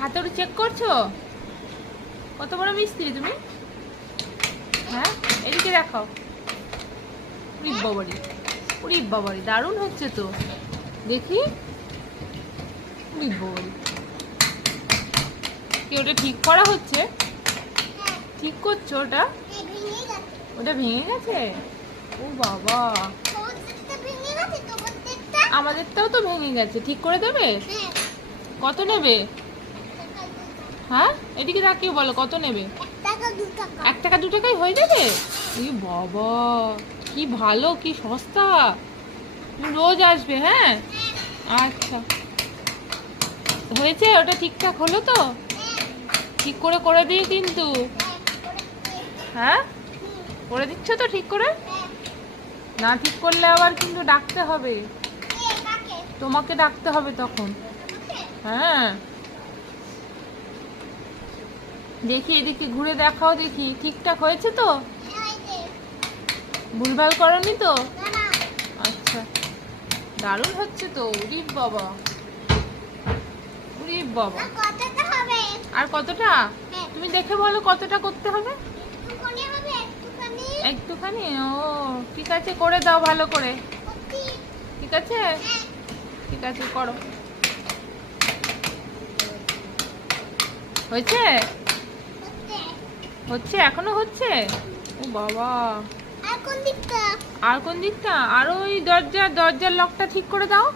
হাতুড়ি চেক করছো? কত বড় মিস্ত্রি তুমি? হ্যাঁ, এদিকে দেখাও। উরি বাবারি, উরি বাবারি, দারুণ হচ্ছে তো। দেখি, উরি বাবারি, কি ওটা ঠিক করা হচ্ছে? ঠিক করছো ওটা? ওটা ভেঙে গেছে? ও বাবা, আমাদেরটাও তো ভেঙে গেছে, ঠিক করে দেবে? কত নেবে? হ্যাঁ, এদিকে তাকিয়ে বলো কত নেবে? 1 টাকা 2 টাকায় হয়ে যাবে? এই বাবা, কি ভালো, কি সস্তা। তুমি রোজ আসবে? হ্যাঁ, আচ্ছা। হয়েছে? ওটা ঠিকঠাক হলো তো? ঠিক করে করে দিই কিন্তু। হ্যাঁ, করে দিচ্ছ তো ঠিক করে? না ঠিক করলে আবার কিন্তু ডাকতে হবে। তোমাকে ডাকতে হবে তখন। হ্যাঁ, দেখি এদিকে ঘুরে দেখাও, দেখি ঠিকঠাক হয়েছে তো? ভুলভাল করনি তো? আচ্ছা, দারুণ হচ্ছে তো। উরি বাবা, উরি বাবা। আর কতটা? তুমি দেখে বলো কতটা করতে হবে। একটুখানি? ও ঠিক আছে, করে দাও ভালো করে। ঠিক আছে, ঠিক আছে, করো। হয়েছে? হচ্ছে, এখনো হচ্ছে? ও বাবা, আর কোন দিকটা? আর ওই দরজার লকটা ঠিক করে দাও।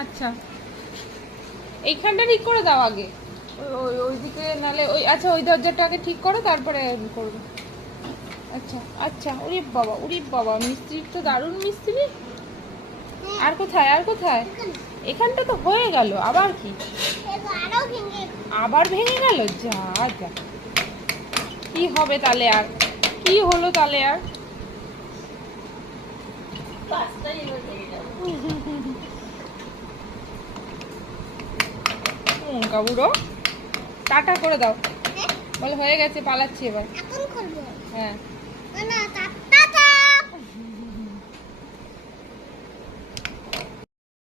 আচ্ছা, এইখানটা ঠিক করে দাও আগে। ওইদিকে নালে ওই, আচ্ছা ওই দরজাটাকে ঠিক করো, তারপরে করবো। আচ্ছা আচ্ছা, উরি বাবা, উরি বাবা, মিস্ত্রি তো দারুণ মিস্ত্রি। আর কোথায়, আর কোথায়? এখানটা তো হয়ে গেল, আবার কি? আবার ভেঙে গেল? যা যা, কি হবে তাহলে আর? কি হলো তাহলে আর? কাবুরো, টাটা করে দাও। বলে হয়ে গেছে, পালাচ্ছি এবার। হ্যাঁ।